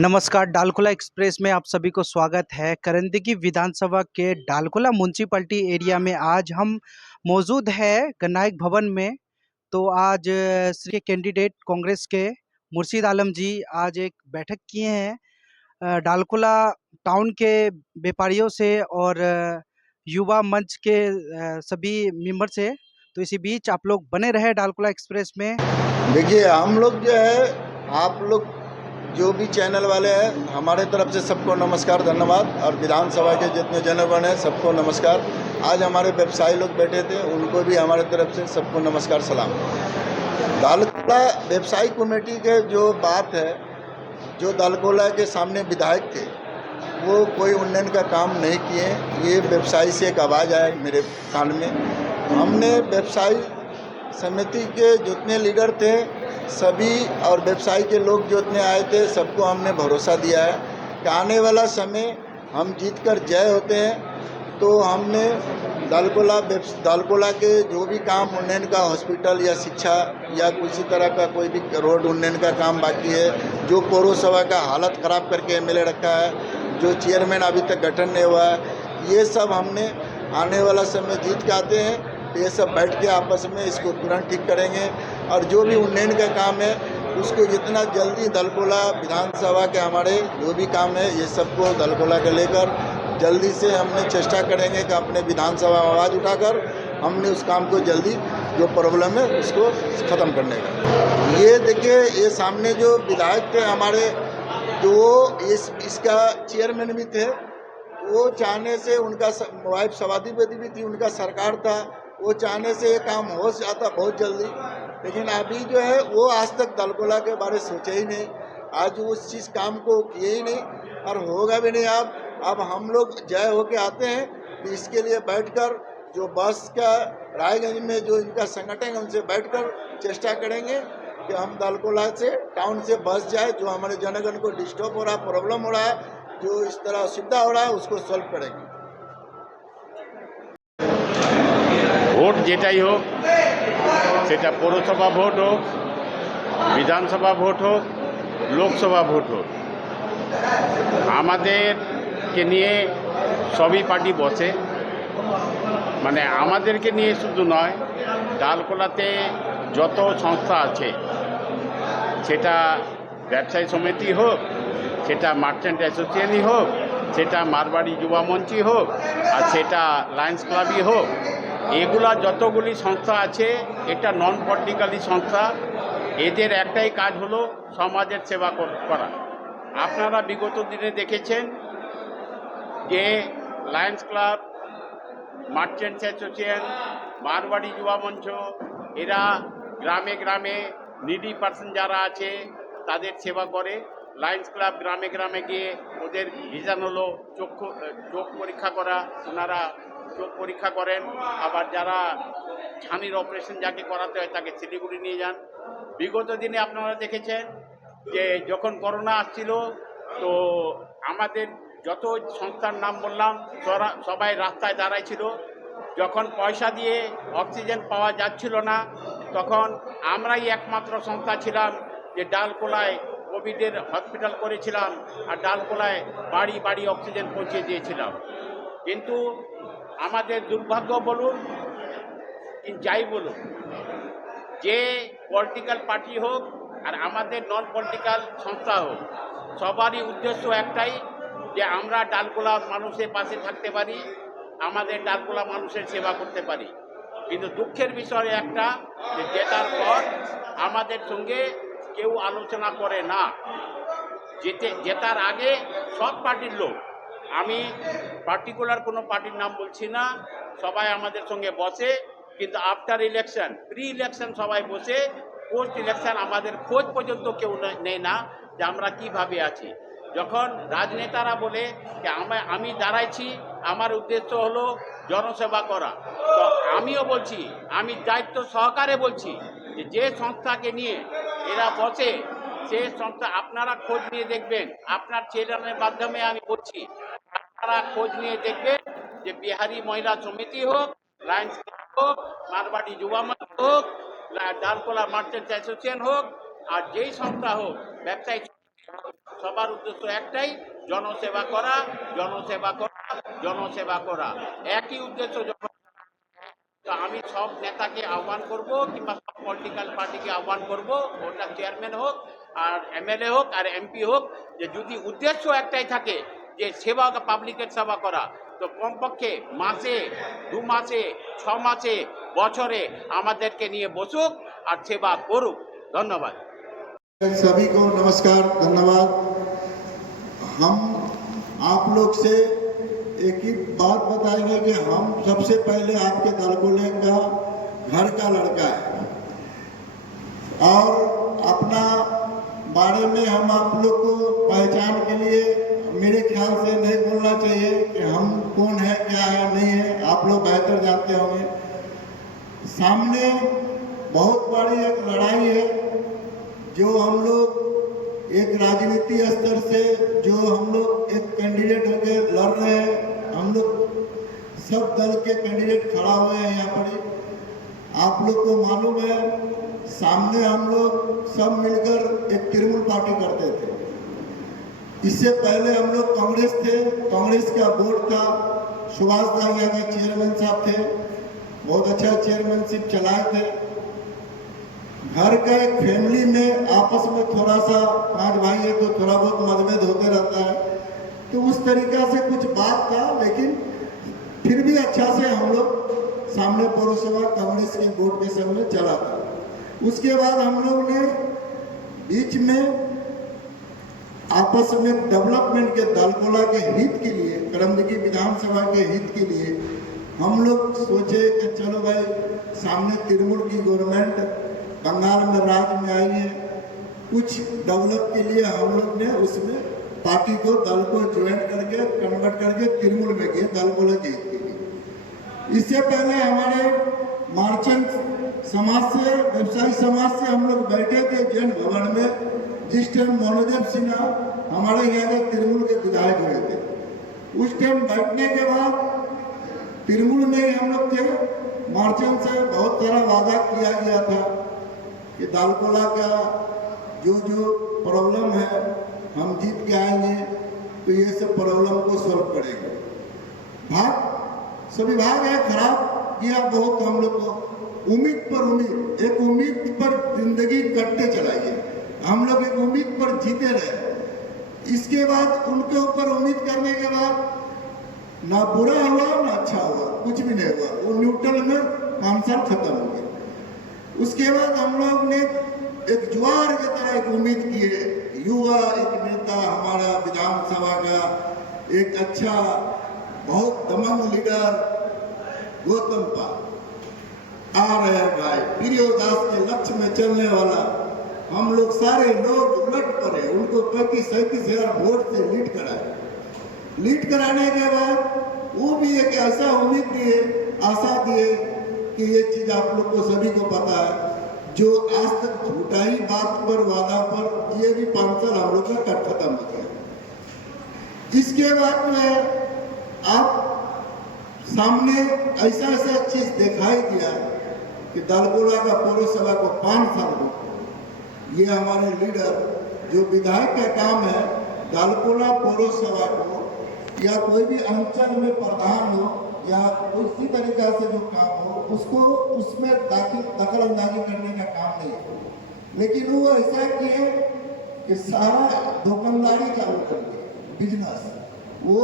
नमस्कार, डालकोला एक्सप्रेस में आप सभी को स्वागत है। करंदगी विधानसभा के डालकोला म्युनिसिपैलिटी एरिया में आज हम मौजूद है गणनायक भवन में। तो आज श्री कैंडिडेट कांग्रेस के मुर्शीद आलम जी आज एक बैठक किए हैं डालकोला टाउन के व्यापारियों से और युवा मंच के सभी मेंबर से। तो इसी बीच आप लोग बने रहे डालकोला एक्सप्रेस में। देखिए, हम लोग जो है, आप लोग जो भी चैनल वाले हैं, हमारे तरफ से सबको नमस्कार, धन्यवाद। और विधानसभा के जितने जनगण हैं सबको नमस्कार। आज हमारे व्यवसायी लोग बैठे थे, उनको भी हमारे तरफ से सबको नमस्कार, सलाम। दालकोला व्यवसायी कमेटी के जो बात है, जो दालकोला के सामने विधायक थे वो कोई उन्नयन का काम नहीं किए। ये व्यवसायी से एक आवाज़ आया मेरे कान में। हमने व्यवसायी समिति के जितने लीडर थे सभी और व्यवसायी के लोग जितने आए थे सबको हमने भरोसा दिया है कि आने वाला समय हम जीत कर जय होते हैं। तो हमने दालकोला के जो भी काम उन्नयन का, हॉस्पिटल या शिक्षा या किसी तरह का कोई भी रोड उन्नयन का काम बाकी है, जो पौरसभा का हालत ख़राब करके एमएलए रखा है, जो चेयरमैन अभी तक गठन नहीं हुआ है, ये सब हमने आने वाला समय जीत के आते हैं तो ये सब बैठ के आपस में इसको तुरंत ठीक करेंगे। और जो भी उन्नयन का काम है उसको जितना जल्दी दालकोला विधानसभा के हमारे जो भी काम है ये सबको दालकोला के लेकर जल्दी से हमने चेष्टा करेंगे कि अपने विधानसभा में आवाज़ उठाकर हमने उस काम को जल्दी जो प्रॉब्लम है उसको ख़त्म करने का। ये देखिए, ये सामने जो विधायक थे हमारे, जो इसका चेयरमैन भी थे, वो चाहने से उनका वाइफ सभापति भी थी, उनका सरकार था, वो चाहने से ये काम हो जाता बहुत जल्दी। लेकिन अभी जो है वो आज तक दालकोला के बारे सोचे ही नहीं, आज उस चीज़ काम को किए ही नहीं और होगा भी नहीं। अब हम लोग जय होके आते हैं कि इसके लिए बैठकर जो बस का रायगंज में जो इनका संगठन है उनसे बैठकर चेष्टा करेंगे कि हम दालकोला से टाउन से बस जाए, जो हमारे जनगण को डिस्टर्ब हो रहा है, प्रॉब्लम हो रहा है, जो इस तरह असुविधा हो रहा है उसको सॉल्व करेंगे। ভোট যেটাই হোক, সেটা পৌরসভা ভোট হোক, বিধানসভা ভোট হোক, লোকসভা ভোট হোক, আমাদেরকে নিয়ে সবই পার্টি বসে। মানে আমাদেরকে নিয়ে শুধু নয়, ডালকোলাতে যত সংস্থা আছে, সেটা ব্যবসায়ী সমিতি হোক, সেটা মার্চেন্ট অ্যাসোসিয়েশনই হোক, সেটা মারবাড়ি যুবা মঞ্চই হোক, আর সেটা লায়ন্স ক্লাবই হোক, এগুলা যতগুলি সংস্থা আছে এটা নন পলিটিক্যালি সংস্থা। এদের একটাই কাজ হলো সমাজের সেবা করা। আপনারা বিগত দিনে দেখেছেন যে Lions club, merchants association, Marwari যুবা মঞ্চ, এরা গ্রামে গ্রামে নিডি পার্সন যারা আছে তাদের সেবা করে। লায়ন্স ক্লাব গ্রামে গ্রামে গিয়ে ওদের ভিশন হলো চোখ পরীক্ষা করা, ওনারা চোখ পরীক্ষা করেন। আবার যারা ছানির অপারেশন যাকে করাতে হয় তাকে শিলিগুড়ি নিয়ে যান। বিগত দিনে আপনারা দেখেছেন যে যখন করোনা আসছিল তো আমাদের যত সংস্থার নাম বললাম সবাই রাস্তায় দাঁড়াইছিল। যখন পয়সা দিয়ে অক্সিজেন পাওয়া যাচ্ছিল না তখন আমরাই একমাত্র সংস্থা ছিলাম যে ডালকোলায় কোভিডের হসপিটাল করেছিলাম আর ডালকোলায় বাড়ি বাড়ি অক্সিজেন পৌঁছে দিয়েছিলাম। কিন্তু আমাদের দুর্ভাগ্য বলুন যাই বলুন, যে পলিটিক্যাল পার্টি হোক আর আমাদের নন পলিটিক্যাল সংস্থা হোক, সবারই উদ্দেশ্য একটাই যে আমরা ডালকোলা মানুষের পাশে থাকতে পারি, আমাদের ডালকোলা মানুষের সেবা করতে পারি। কিন্তু দুঃখের বিষয় একটা যে জেতার পর আমাদের সঙ্গে কেউ আলোচনা করে না। জেতার আগে সব পার্টির লোক, আমি পার্টিকুলার কোনো পার্টির নাম বলছি না, সবাই আমাদের সঙ্গে বসে, কিন্তু আফটার ইলেকশন, প্রি ইলেকশন সবাই বসে, পোস্ট ইলেকশন আমাদের খোঁজ পর্যন্ত কেউ নেয় না যে আমরা কীভাবে আছি। যখন রাজনেতারা বলে যে আমি দাঁড়াইছি, আমার উদ্দেশ্য হলো জনসেবা করা, তো আমিও বলছি, আমি দায়িত্ব সহকারে বলছি যে সংস্থাকে নিয়ে এরা বসে সে সংস্থা আপনারা খোঁজ নিয়ে দেখবেন। আপনার চ্যানেলের মাধ্যমে আমি বলছি, আপনারা খোঁজ নিয়ে দেখবেন যে বিহারি মহিলা সমিতি হোক, লায়ন্স ক্লাব হোক, মারবাড়ি যুবা মঞ্চ হোক, ডালকোলা মার্চেন্টস অ্যাসোসিয়েশন হোক, আর যেই সংস্থা হোক, ব্যবসায়িক সবার উদ্দেশ্য একটাই, জনসেবা করা, জনসেবা করা, জনসেবা করা, একই উদ্দেশ্য। যখন তো আমি সব নেতাকে আহ্বান করব কিংবা সব পলিটিক্যাল পার্টিকে আহ্বান করব, ওটা চেয়ারম্যান হোক আর এমএলএ হোক আর এমপি হোক, যে যদি উদ্দেশ্য একটাই থাকে যে সেবা, পাবলিকের সেবা করা, তো কমপক্ষে মাসে, 2 মাসে, 6 মাসে, বছরে আমাদেরকে নিয়ে বসুক আর সেবা করুক। ধন্যবাদ। सभी को नमस्कार, धन्यवाद। हम आप लोग से एक ही बात बताएंगे कि हम सबसे पहले आपके दालकोले का घर का लड़का है और अपना बारे में हम आप लोग को पहचान के लिए मेरे ख्याल से नहीं बोलना चाहिए कि हम कौन है, क्या है, नहीं है। आप लोग बेहतर जानते होंगे। सामने बहुत बड़ी एक लड़ाई है जो हम लोग एक राजनीति स्तर से जो हम लोग एक कैंडिडेट होकर लड़ रहे हैं। हम लोग सब दल के कैंडिडेट खड़ा हुए हैं यहाँ पर। आप लोग को मालूम है, सामने हम लोग सब मिलकर एक तृणमूल पार्टी करते थे। इससे पहले हम लोग कांग्रेस थे, कांग्रेस का बोर्ड था, सुभाष दाहिया का चेयरमैन साहब थे, बहुत अच्छा चेयरमैनशिप चलाए थे। घर का एक फैमिली में आपस में थोड़ा सा 5 भाई है तो थोड़ा बहुत मतभेद होते रहता है, तो उस तरीका से कुछ बात था, लेकिन फिर भी अच्छा से हम लोग सामने पौरसभा कांग्रेस के वोट के सामने चला था। उसके बाद हम लोग ने बीच में आपस में डेवलपमेंट के दालकोला के हित के लिए, करंदगी विधानसभा के हित के लिए हम लोग सोचे कि चलो भाई, सामने तृणमूल की गवर्नमेंट बंगाल में राज में आई है, कुछ डेवलप के लिए हम लोग ने उसमें पार्टी को, दल को ज्वाइन करके कन्वर्ट करके तृणमूल में किए, दालकोला के हित के लिए। इससे पहले हमारे मार्चेंट समाज से, व्यवसायी समाज से हम लोग बैठे थे जैन भवन में, जिस टाइम मनोदेव सिन्हा हमारे यहाँ के तृणमूल के विधायक हुए थे। उस टाइम बैठने के बाद तृणमूल में ही हम लोग थे। मार्चेंट से बहुत सारा वादा किया गया था कि दालकोला का जो जो प्रॉब्लम है हम जीत के आएंगे तो ये सब प्रॉब्लम को सॉल्व करेंगे। सभी भाग है खराब किया बहुत हम लोग को, उम्मीद पर उम्मीद, एक उम्मीद पर जिंदगी कटते चलाइए। हम लोग एक उम्मीद पर जीते रहे। इसके बाद उनके ऊपर उम्मीद करने के बाद ना बुरा हुआ ना अच्छा हुआ, कुछ भी नहीं हुआ, वो न्यूट्रल में 5 साल खत्म हो गया। उसके बाद हम लोग ने एक ज्वार की तरह एक उम्मीद की है, युवा एक नेता हमारा विधानसभा का एक अच्छा बहुत दमंग लीडर गौतम पाल आ रहे हैं भाई, प्रियोदास के लक्ष्य में चलने वाला। हम लोग सारे लोग उलट पड़े, उनको 35-37 हजार वोट से लीड कराए। लीड कराने के बाद वो भी एक ऐसा उम्मीद दिए, आशा दिए कि ये चीज आप लोग को सभी को पता है, जो आज तक झूठा ही बात पर, वादा पर, ये भी 5 साल हम लोग का कट खत्म हो गया। इसके बाद में आप सामने ऐसा ऐसा चीज दिखाई दिया कि दालकोला का पौरसभा को 5 साल हो। ये हमारे लीडर जो विधायक का काम है, दालकोला पौरसभा को या कोई भी अंचल में प्रधान हो या उसी तरीका से जो काम हो, उसको उसमें दखल अंदाजी करने का काम नहीं है। लेकिन वो ऐसा किए कि सारा दुकानदारी चालू कर दिया, बिजनेस। वो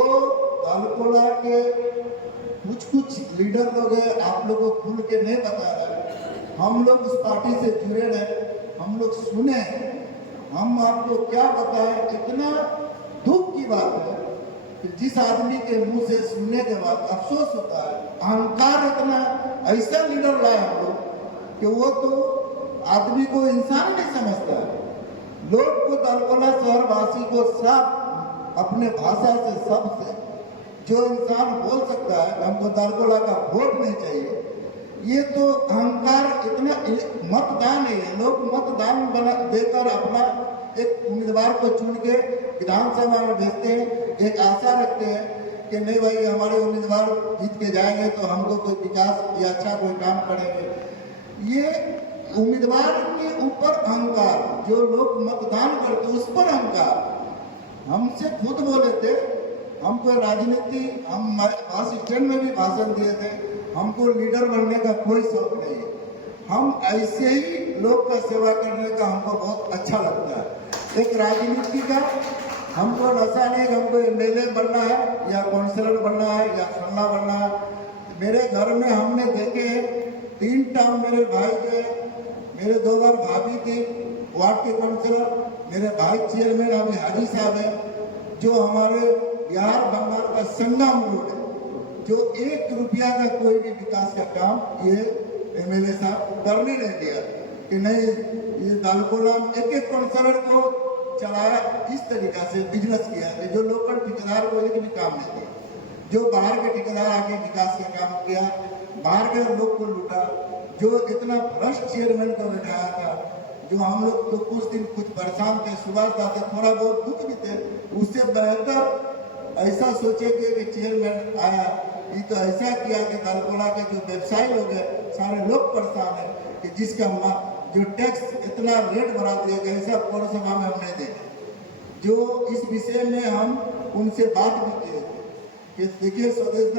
दालकोला के कुछ लीडर लोग हैं, आप लोगों को खुल के नहीं बता रहे। हम लोग उस पार्टी से जुड़े रहे, हम लोग सुने, हम आपको क्या बताएं। इतना दुख की बात है कि जिस आदमी के मुंह से सुनने के बाद अफसोस होता है, अहंकार इतना, ऐसा लीडर लाए हम लोग कि वो तो आदमी को इंसान नहीं समझता है। लोग को दालकोला शहरवासी को सब अपने भाषा से, सबसे जो इंसान बोल सकता है हमको दालकोला का वोट नहीं चाहिए, ये तो अहंकार इतना। मतदान है, लोग मतदान देकर अपना एक उम्मीदवार को चुन के विधानसभा में भेजते हैं, एक आशा रखते हैं कि नहीं भाई हमारे उम्मीदवार जीत के जाएंगे तो हमको कोई विकास या अच्छा कोई काम करेंगे। ये उम्मीदवार के ऊपर अहंकार, जो लोग मतदान करते उस पर अहंकार। हमसे खुद बोले थे, हमको राजनीति, हम बस स्टैंड में भी भाषण दिए थे, हमको लीडर बनने का कोई शौक नहीं है, हम ऐसे ही लोग का सेवा करने का हमको बहुत अच्छा लगता है। एक राजनीति का हमको नशा नहीं, हमको एमएलए बनना है या काउंसलर बनना है या फलना बनना है। मेरे घर में हमने देखे 3 टर्म मेरे भाई के, मेरे 2 बार भाभी थी वार्ड के काउंसलर, मेरे भाई चेयरमैन अभी हाजी साहब है, जो हमारे बिहार बंगाल का संगम रोड है, जो 1 रुपया का कोई भी विकास का काम ये एमएलए साहब करने नहीं दिया कि नहीं ये दालकोला एक काउंसलर को चलाया, इस तरीका से बिजनेस किया कि जो लोकल ठेकेदार को एक भी काम नहीं दिया, जो बाहर के ठेकेदार आके विकास का काम किया, बाहर के लोग को लूटा, जो इतना भ्रष्ट चेयरमैन को बैठाया था, जो हम लोग तो कुछ दिन कुछ परेशान थे, सुबह जाते थोड़ा बहुत दुख भी थे, उससे बेहतर ऐसा सोचे कि चेयरमैन आया, ये तो ऐसा किया कि दालकोला के जो व्यवसायी लोग हैं सारे लोग परेशान हैं कि जिसका जो टैक्स इतना रेट बढ़ा दिया गया, ऐसा पौरसभा में हम नहीं देखा। जो इस विषय में हम उनसे बात भी किए कि देखिए स्वदेश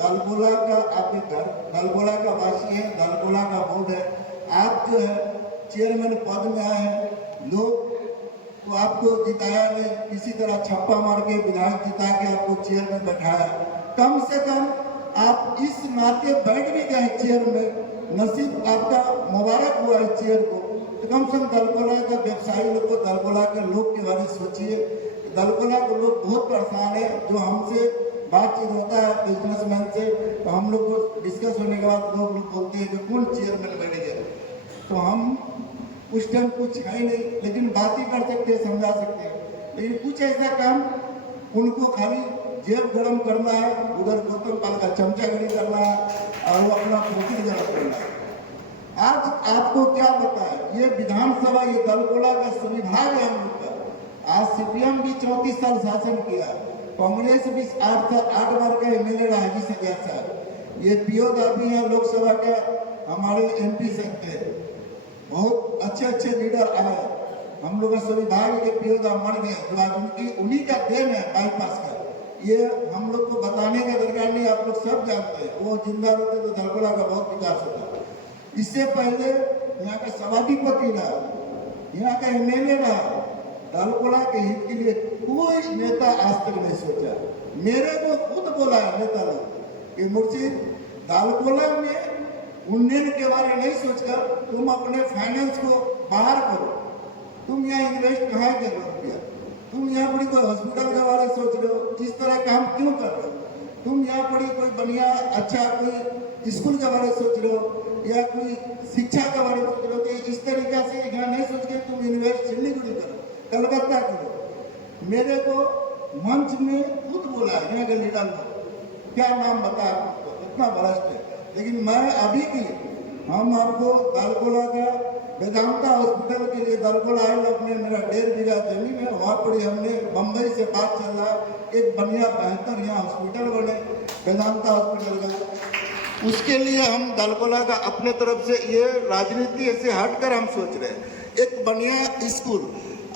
दालकोला का आपके घर दालकोला का वासी है, दालकोला का बोर्ड है, आप जो है चेयरमैन पद में आए हैं, लोग तो आपको जिताया नहीं, किसी तरह छप्पा मार के विधायक जिता के आपको चेयर में बैठाया, कम से कम आप इस नाते बैठ भी गए चेयर में, नसीब आपका मुबारक हुआ है चेयर को, तो कम से कम दालकोला का व्यवसायी लोग को, दालकोला के लोग के बारे में सोचिए। दालकोला के लोग बहुत परेशान है, जो हमसे बातचीत होता है बिजनेसमैन से, तो हम लोग को डिस्कस होने के बाद लोग बोलते हैं कि कौन चेयरमैन बैठ गए, तो हम उस टाइम कुछ है नहीं, लेकिन बात ही कर सकते हैं, समझा सकते हैं, लेकिन कुछ ऐसा काम उनको खाली जेब गरम करना है, उधर गौतम पाल का चमचागिरी करना है और वो अपना फोटो जरा करना है। आज आपको क्या बताए, ये विधानसभा, ये दालकोला का संविभाग है हम लोग का। आज सीपीएम भी 34 साल शासन किया, कांग्रेस भी 8 बार का एमएलए रहा जी सजा साहब, ये पीओ दाबी है लोकसभा के हमारे एमपी सकते हैं, बहुत अच्छे लीडर आए, हम लोग का संविभाग के पीओ दा मर गए, जो आज उन्हीं का देन है बाईपास का, ये हम लोग को बताने का दरकार नहीं, आप लोग सब जानते हैं, वो जिंदा रहते तो दालकोला का बहुत विकास होता। इससे पहले यहाँ का सभापति रहा, यहाँ का एमएलए रहा, दालकोला के हित के लिए कोई नेता आज तक नहीं सोचा। मेरे को खुद बोला है नेता लोग कि मुर्शिद दालकोला में उन्नयन के बारे में नहीं सोचकर तुम अपने फाइनेंस को बाहर करो, तुम यहाँ इन्वेस्ट कहाँ कर रुपया, तुम यहाँ बड़ी कोई हॉस्पिटल के बारे में सोच रहे हो, इस तरह काम क्यों कर रहे हो, तुम यहाँ बड़ी कोई बढ़िया अच्छा कोई स्कूल के बारे में सोच रहे हो या कोई शिक्षा के बारे में सोच रहे हो, कि इस तरीका से यहाँ नहीं सोच के तुम इन्वेस्ट सिलीगुड़ी करो, कलकत्ता करो। मेरे को मंच में खुद बोला है यहाँ के लीडर लोग, क्या नाम बता आपको, इतना भ्रष्ट है, लेकिन मैं अभी भी हम आपको दालकोला का वेदांता हॉस्पिटल के लिए दालकोला आए अपने मेरा 1.5 बीघा जमीन है, वहाँ पर हमने बम्बई से बात चल रहा है एक बढ़िया बेहतर यहाँ हॉस्पिटल बने वेदांता हॉस्पिटल का, उसके लिए हम दालकोला का अपने तरफ से ये राजनीति से हटकर हम सोच रहे हैं एक बढ़िया स्कूल।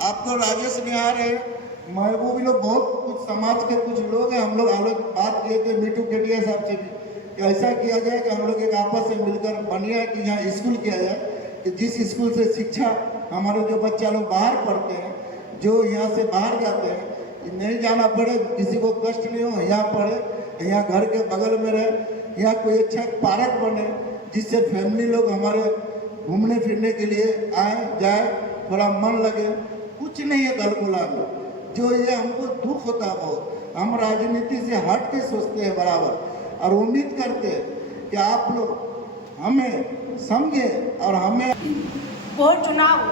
आपको राजेश निहार है, महबूब लोग, बहुत कुछ समाज के कुछ लोग हैं, हम लोग बात किए थे मीठू केटिया साहब से भी कि ऐसा किया जाए कि हम लोग एक आपस में मिलकर बढ़िया कि यहाँ स्कूल किया जाए, कि जिस स्कूल से शिक्षा हमारे जो बच्चा लोग बाहर पढ़ते हैं, जो यहाँ से बाहर जाते हैं, नहीं जाना पड़े, किसी को कष्ट नहीं हो, यहाँ पढ़े, यहाँ घर के बगल में रहे, यहाँ कोई अच्छा पार्क बने जिससे फैमिली लोग हमारे घूमने फिरने के लिए आए जाए, थोड़ा मन लगे। कुछ नहीं है दालकोला में, जो ये हमको दुख होता है बहुत, हम राजनीति से हट के सोचते हैं बराबर, और उम्मीद करते हैं कि आप लोग हमें समझे और हमें वोट चुनाव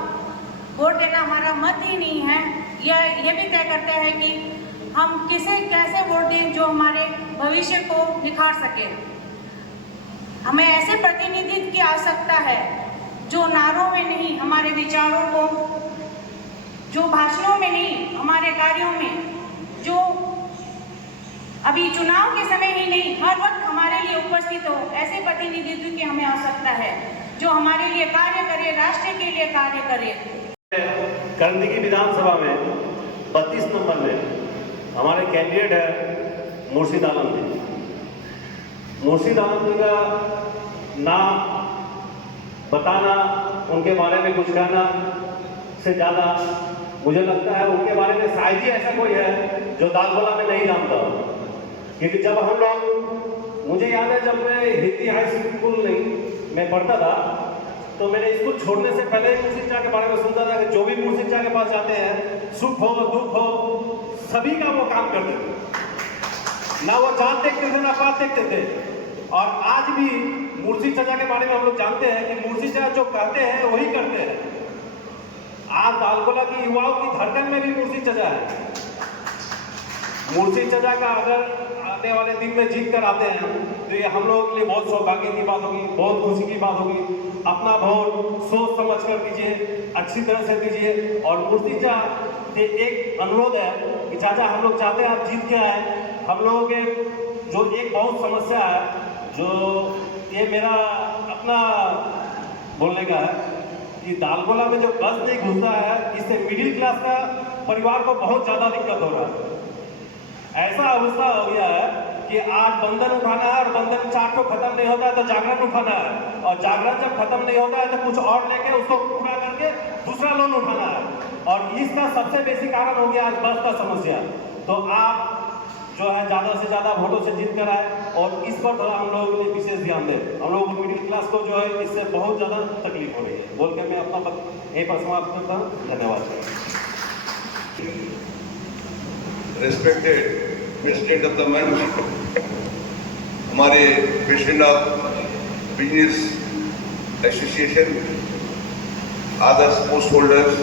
वोट देना हमारा मत ही नहीं है। ये भी तय करते हैं कि हम किसे कैसे वोट दें जो हमारे भविष्य को निखार सके। हमें ऐसे प्रतिनिधित्व की आवश्यकता है जो नारों में नहीं हमारे विचारों को, जो भाषणों में नहीं हमारे कार्यों में, जो अभी चुनाव के समय ही नहीं हर वक्त हमारे लिए उपस्थित हो, ऐसे प्रतिनिधित्व की हमें आवश्यकता है। जो हमारे लिए कार्य करे, राष्ट्र के लिए कार्य करे। करंदी विधानसभा में 32 नंबर में हमारे कैंडिडेट है मुर्शिद आलम जी। मुर्शिद आलम जी का नाम बताना, उनके बारे में कुछ कहना से ज़्यादा मुझे लगता है उनके बारे में शायद ही ऐसा कोई है जो दालकोला में नहीं जानता हो। क्योंकि जब हम लोग, मुझे याद है जब मैं हिंदी हाई स्कूल में पढ़ता था तो मैंने स्कूल छोड़ने से पहले ही मुर्शिद शाह के बारे में सुनता था कि जो भी मुर्शिद शाह के पास जाते हैं, सुख हो दुख हो सभी का वो काम करते थे। ना वो जात देखते थे ना पात देखते थे। और आज भी मुर्शिद चाचा के बारे में हम लोग जानते हैं कि मुर्शिद चाचा जो कहते हैं वही करते हैं। आज दालकोला की युवाओं की धड़कन में भी मुर्शिद चाचा है। मुर्शिद चाचा का अगर आने वाले दिन में जीत कर आते हैं तो ये हम लोगों के लिए बहुत सौभाग्य की बात होगी, बहुत खुशी की बात होगी। अपना वोट सोच समझ कर दीजिए, अच्छी तरह से दीजिए। और मुर्शिद चाचा से एक अनुरोध है कि चाचा हम लोग चाहते हैं आप जीत के आए। हम लोगों के जो एक बहुत समस्या है, जो ये मेरा अपना बोलने का है कि दालकोला में जो बस नहीं घुसता है, इससे मिडिल क्लास का परिवार को बहुत ज़्यादा दिक्कत हो रहा है। ऐसा अवस्था हो गया है कि आज बंधन उठाना है और बंधन चार्ट को खत्म नहीं होता है तो जागरण उठाना है, और जागरण जब खत्म नहीं होता है तो कुछ और लेके उसको पूरा करके दूसरा लोन उठाना है। और इसका सबसे बेसिक कारण हो गया आज बस का समस्या। तो आप जो है ज़्यादा से ज़्यादा वोटों से जीत कर आए और इस पर थोड़ा हम लोगों के लिए विशेष ध्यान दें। हम लोग मिडिल क्लास को जो है इससे बहुत ज़्यादा तकलीफ हो रही है। बोल के मैं अपना वक्त यहीं पर समाप्त करता हूँ। धन्यवाद। Respected President of the Management, हमारे President of Business Association, Adarsh post holders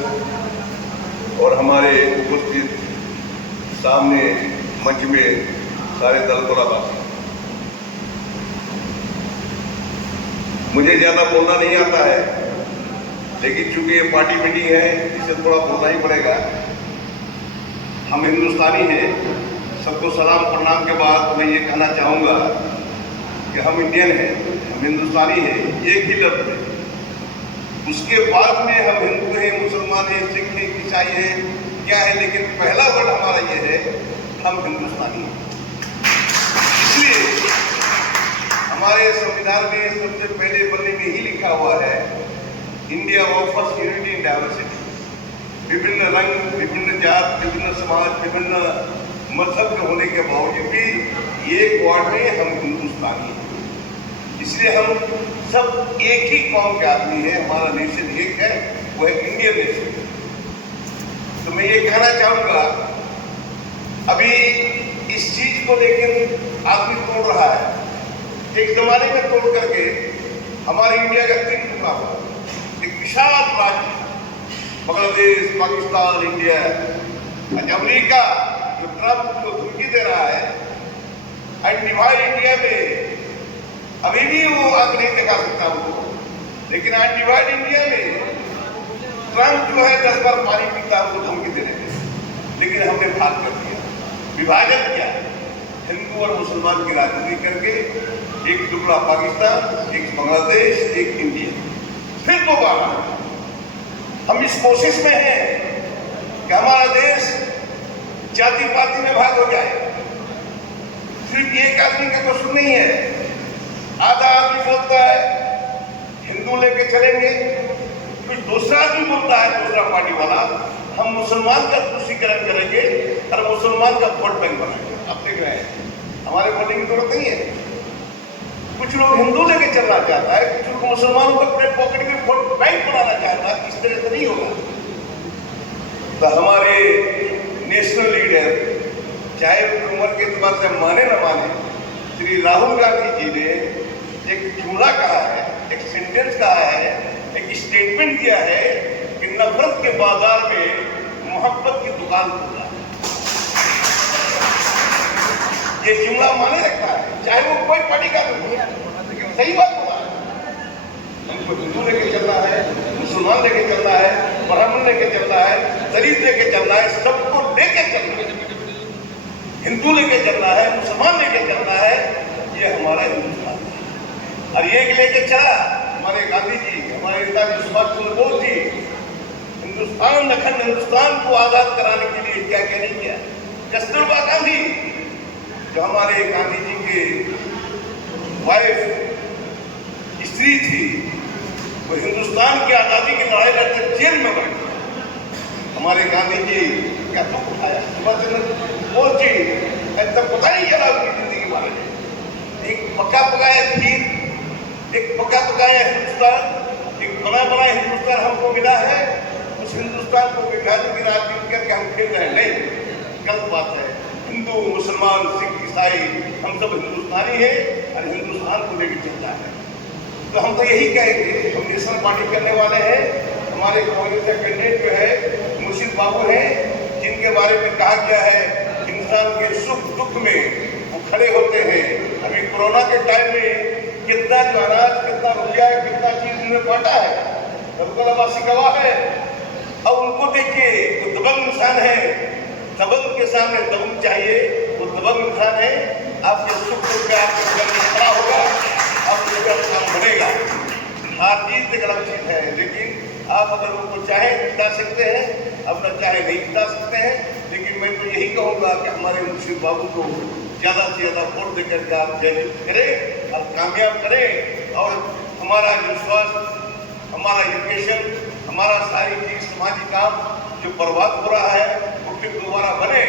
और हमारे उपस्थित सामने मंच में सारे दालकोला वासी, मुझे ज़्यादा बोलना नहीं आता है, लेकिन चूंकि ये पार्टी मीटिंग है इसे थोड़ा बोलना ही पड़ेगा। हम हिंदुस्तानी हैं, सबको सलाम प्रणाम के बाद मैं ये कहना चाहूँगा कि हम इंडियन हैं, हम हिंदुस्तानी हैं, एक ही लफ्ज़ है। उसके बाद में हम हिंदू हैं, मुसलमान हैं, सिख हैं, ईसाई हैं, क्या है, लेकिन पहला वर्ड हमारा ये है, हम हिंदुस्तानी हैं। इसलिए हमारे संविधान में सबसे पहले बनने में ही लिखा हुआ है, India offers unity in diversity. विभिन्न रंग, विभिन्न जात, विभिन्न समाज, विभिन्न मजहब के होने के बावजूद भी एक वार्ड में हम हिंदुस्तानी हैं। इसलिए हम सब एक ही कौम के आदमी हैं, हमारा नेशन एक है, वो है इंडियन नेशन। तो मैं ये कहना चाहूँगा, अभी इस चीज को लेकर आदमी तोड़ रहा है। एक जमाने में तोड़ करके हमारे इंडिया का 3 टुकड़ा हुआ, एक विशाल राज्य बांग्लादेश, पाकिस्तान, इंडिया, अमेरिका जो ट्रंप को धमकी दे रहा है, अनडिवाइड इंडिया में अभी भी वो आग नहीं दिखा सकता उनको, लेकिन अनडिवाइड इंडिया में ट्रंप जो है 10 बार पानी पीता है उनको धमकी देने में, लेकिन हमने भाग कर दिया, विभाजन किया, हिंदू और मुसलमान की राजनीति करके एक टुकड़ा पाकिस्तान, एक बांग्लादेश, एक इंडिया। फिर दोबारा हम इस कोशिश में हैं कि हमारा देश जाति पाति में भाग हो जाए। सिर्फ एक आदमी का कसूर नहीं है, आधा आदमी बोलता है हिंदू लेके चलेंगे, कुछ दूसरा आदमी बोलता है, दूसरा पार्टी वाला, हम मुसलमान का तुष्टीकरण करेंगे और मुसलमान का वोट बैंक बनाएंगे। आप देख रहे हैं, हमारे बोलने की जरूरत नहीं है। कुछ लोग हिंदू लेके चलना चाहता है, कुछ लोग मुसलमानों को अपने पॉकेट में वोट बैंक बनाना चाहता है। इस तरह से नहीं होगा। तो हमारे नेशनल लीडर, चाहे उनकी उम्र के एतबार से माने न माने, श्री राहुल गांधी जी ने एक जुमला कहा है, एक सेंटेंस कहा है, एक स्टेटमेंट किया है कि नफरत के बाजार में मोहब्बत की दुकान खोला। ये जुमला माने रखा है, चाहे वो कोई पार्टी का भी हो, लेकिन सही बात हुआ। हमको हिंदू लेके चलना है, मुसलमान लेके चलना है, ब्राह्मण लेके चलना है, दलित लेके चलना है, सबको लेके चलना है। हिंदू लेके चलना है, मुसलमान लेके चलना है, ये हमारा हिंदुस्तान है। और ये लेके चला हमारे गांधी जी, हमारे नेताजी सुभाष चंद्र बोस जी हिंदुस्तान अखंड हिंदुस्तान को आजाद कराने के लिए क्या क्या नहीं किया। कस्तूरबा गांधी जो हमारे गांधी जी के वाइफ स्त्री थी, वो हिंदुस्तान की आजादी की लड़ाई लड़ते जेल में बैठी। हमारे गांधी जी क्या दुख उठाया, सुभाष चंद्र बोस जी ऐसा पता नहीं चला उनकी जिंदगी बारे में। एक पका पकाया खीर, एक पका पकाया हिंदुस्तान, एक बना बनाया हिंदुस्तान हमको मिला है। उस हिंदुस्तान को विभाजन की राजनीति करके हम खेल रहे हैं, नहीं, गलत बात है। हिंदू, मुसलमान, सिख, ईसाई हम सब हिंदुस्तानी हैं और हिंदुस्तान को लेकर चलता है। तो हम तो यही कहेंगे, हम नेशनल पार्टी करने वाले हैं। हमारे कांग्रेस के कैंडिडेट जो है मुर्शिद बाबू हैं, जिनके बारे में कहा गया है इंसान के सुख दुख में वो खड़े होते हैं। अभी कोरोना के टाइम में कितना जो अनाज, कितना रुपया, कितना चीज उन्होंने बांटा है, रबुल्लावासी गवाह है। अब उनको देखिए, वो दबंग इंसान है, दबंग के सामने दबंग चाहिए, वो दबंग इंसान है। आपके सुख दुख में आपके घर में खड़ा होगा, आपका काम बनेगा। हार जीत एक अलग चीज है, लेकिन आप अगर उनको चाहे जिता सकते हैं, अपना चाहे नहीं जिता सकते हैं। लेकिन मैं तो यही कहूँगा कि हमारे मुर्शिद बाबू को ज़्यादा से ज़्यादा वोट देकर के आप जययुक्त करें और कामयाब करें। और हमारा जो स्वास्थ्य, हमारा एजुकेशन, हमारा सारी चीज समाजी काम जो बर्बाद हो रहा है वो फिर दोबारा बने,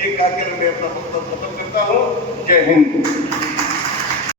ये कहकर मैं अपना वक्तव्य खत्म करता हूँ। जय हिंद।